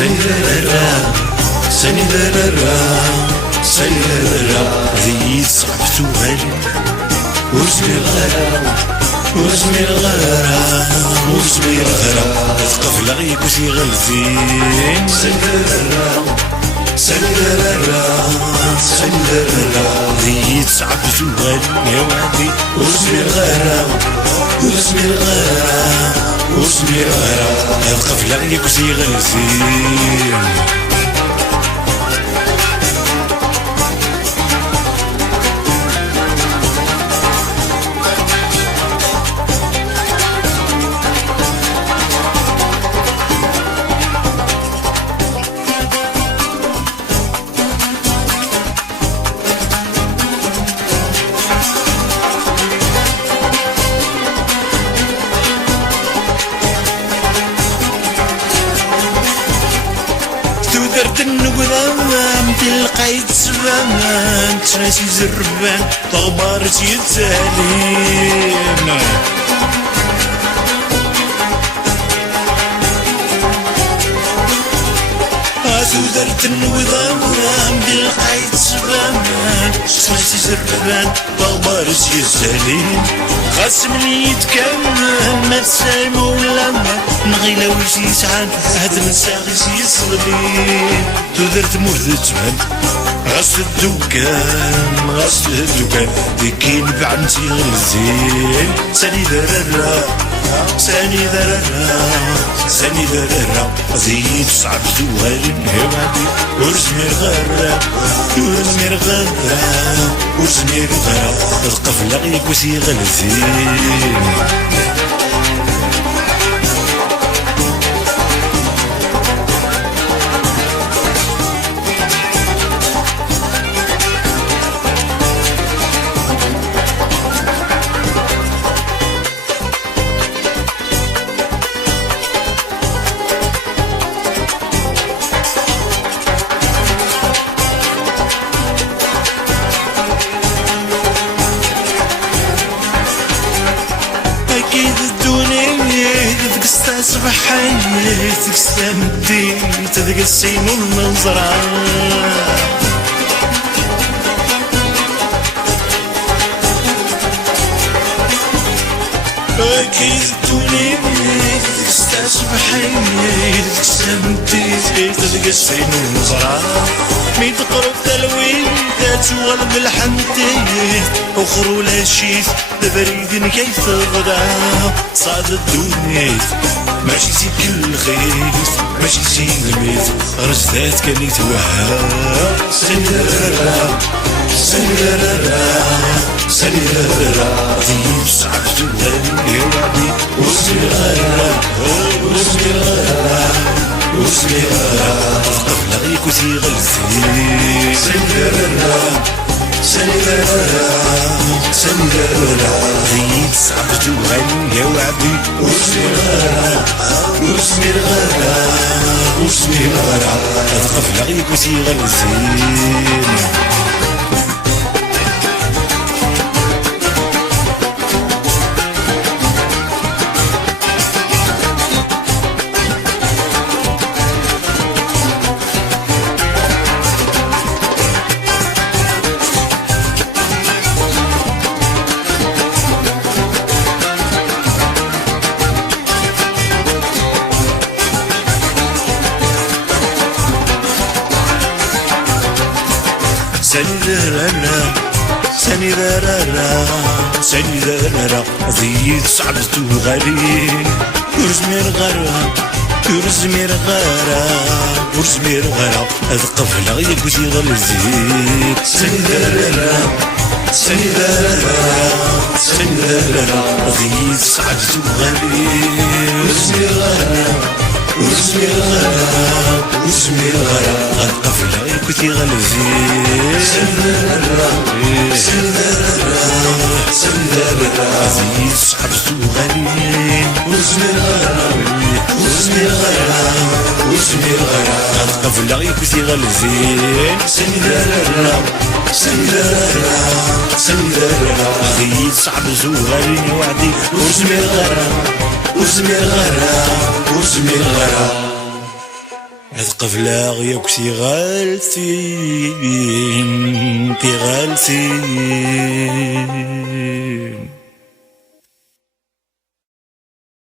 سنيدرا سنيدرا سنيدرا ذي صعبت وغالي واسمي الغرام واسمي الغرام واسمي الغرام ثقف لغيك وسي غلفين سنيدرا سنيدرا سنيدرا ذي صعبت وغالي يا وعدي واسمي الغرام واسمي الغرام واسمي الغرام ثقف لغيك وسي غلفين درت النقدام تلقايت سبان تناسي زربان تغبارت يتسالين درت النقدام تلقايت سبان تناسي زربان تغبارت يتسالين خاصمني يتكمل ما تسالمو لما نغيلا وش يسعان هاد نساغيس يصلي تودرت مردتمان غاس الدكان غاس الدكان ديكين بعنتي غلزين ساني دررا ساني دررا ساني دررا زيد صعب دوالي هوادي ورزمي الغرا ورزمي الغرا ورزمي الغرا القفلة غيك وسي غلزين صبح حياتك سامدي تذق السين والنظرة أكيد الدنيا تصبح حياتك سامدي تذق السين والنظرة مين تقرب تلوين تغلب الحنتين اخرو لا شيف بريد كيف غدا صاد الدنيا ماشي سي كل خيس ماشي سي الميت رزدات كان يتوهى سنيدرا سنيدرا سنيدرا ذيب صعب جوالي يا وعدي واسمي الغرام واسمي الغرام واسمي الغرام تثقف لغيك وسي غلسي سنيدرا سنيدرا سنيدرا ذيب صعب جوالي يا وعدي واسمي الغرام واسمي الغرام واسمي الغرام تثقف لغيك وسي غلسي سنيدرا سنيدرا سنيدرا زيد صعبت وغالي ورزمي الغرام ورزمي الغرام ورزمي الغرام اذقف لغيك وسي غلزيد سنيدرا سنيدرا سنيدرا زيد صعبت وغالي ورزمي الغرام ورزمي الغرام ورزمي الغرام غنقف لغيك وسي غلزيد سنيدرا سنيدرا سنيدرا زيد صعبت وغالي ورزمي الغرام ورزمي الغرام ورزمي الغرام غنقف لغيك وسي غلزيد سنيدرا سنيدرا سنيدرا زيد صعبت وغالي وعدي ورزمي الغرام ورزمي الغرام ورزمي الغرام قفلا ياك سي غالسين تي غالسين